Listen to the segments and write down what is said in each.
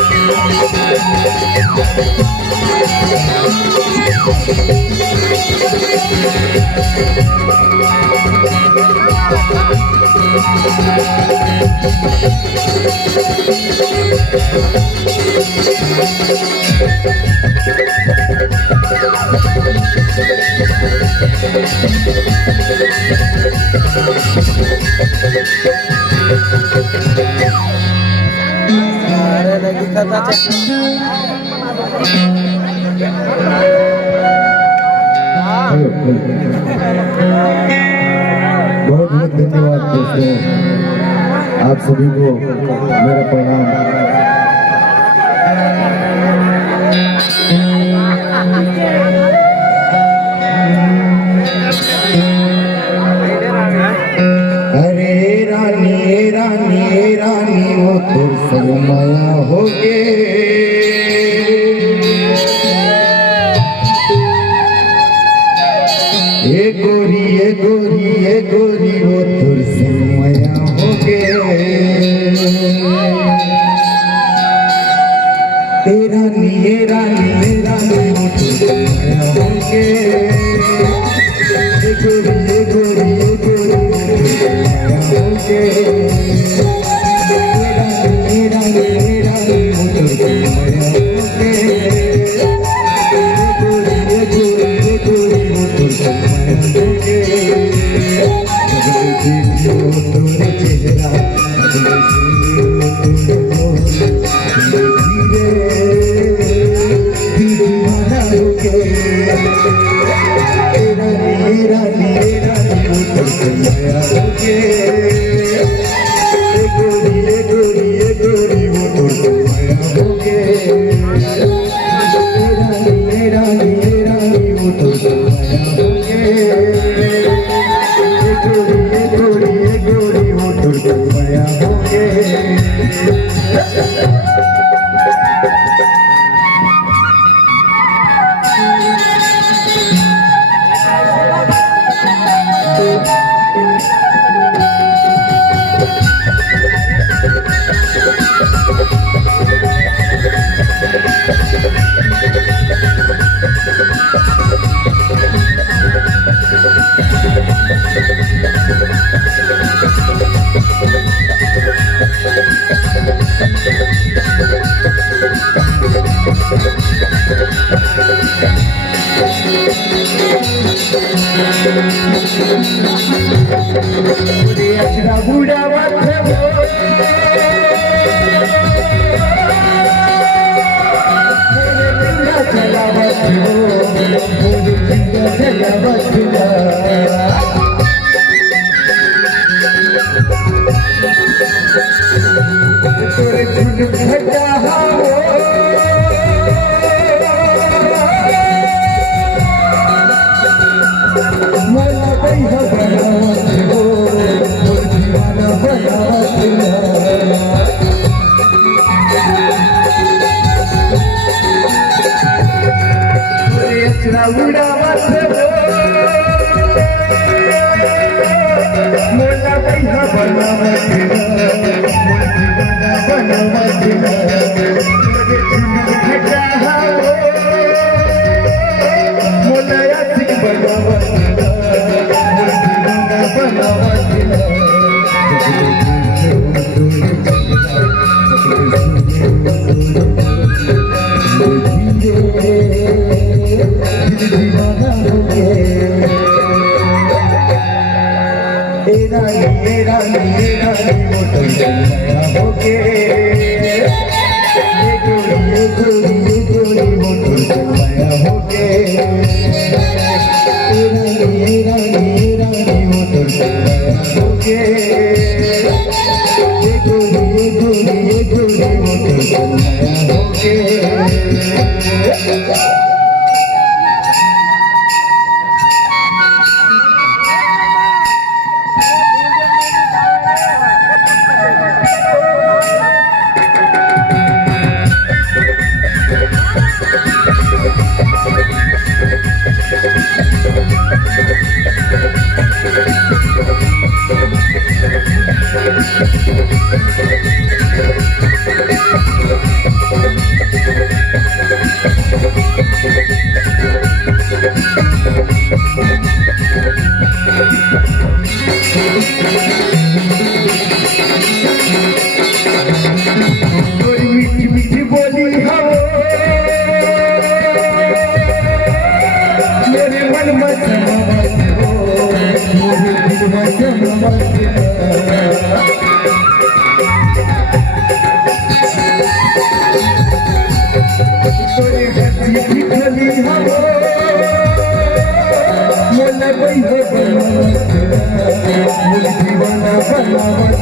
बहुत बहुत धन्यवाद दोस्तों, आप सभी को मेरा प्रणाम। अरे रानी रानी रानी वो तुर संग माया हो गे, ये गोरी ये गोरी ये गोरी वो तुर संग माया हो गे। रानी रानी रानी वो तुर संग माया हो गे, ये गोरी ये गोरी ये गोरी वो तुर संग माया हो गे। रानी रानी रानी वो तुर संग माया हो गे, ये गोरी ये गोरी वो तुर संग माया हो गे। देखियो तोरे चेहरा दीवाना हो गे। रानी रानी रानी वो तुर संग माया हो गे, ये गोरी ये गोरी ये गोरी वो तुर संग माया हो गे। रानी रानी रानी वो तुर संग माया हो गे, ये गोरी ये गोरी ये गोरी वो तुर संग माया हो गे। बुढ़ा चला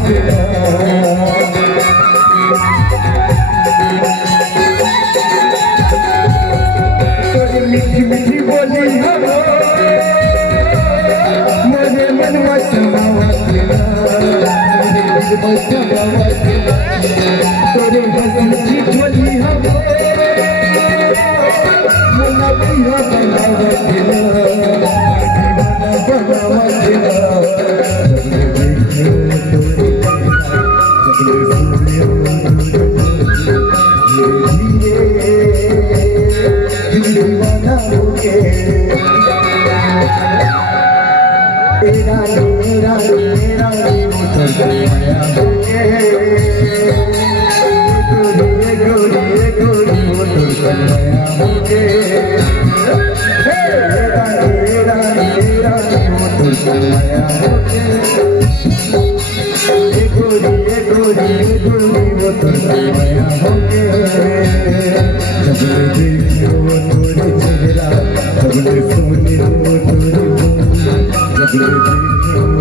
तेरा तोरी मीठी मीठी बोली हवा मेरे मन में समावा तेरा मेरे दिल में समावा तेरा तोरी हंसी की बोली हवा मुन्ना पिया बनावा तेरा बनावा तेरा सोने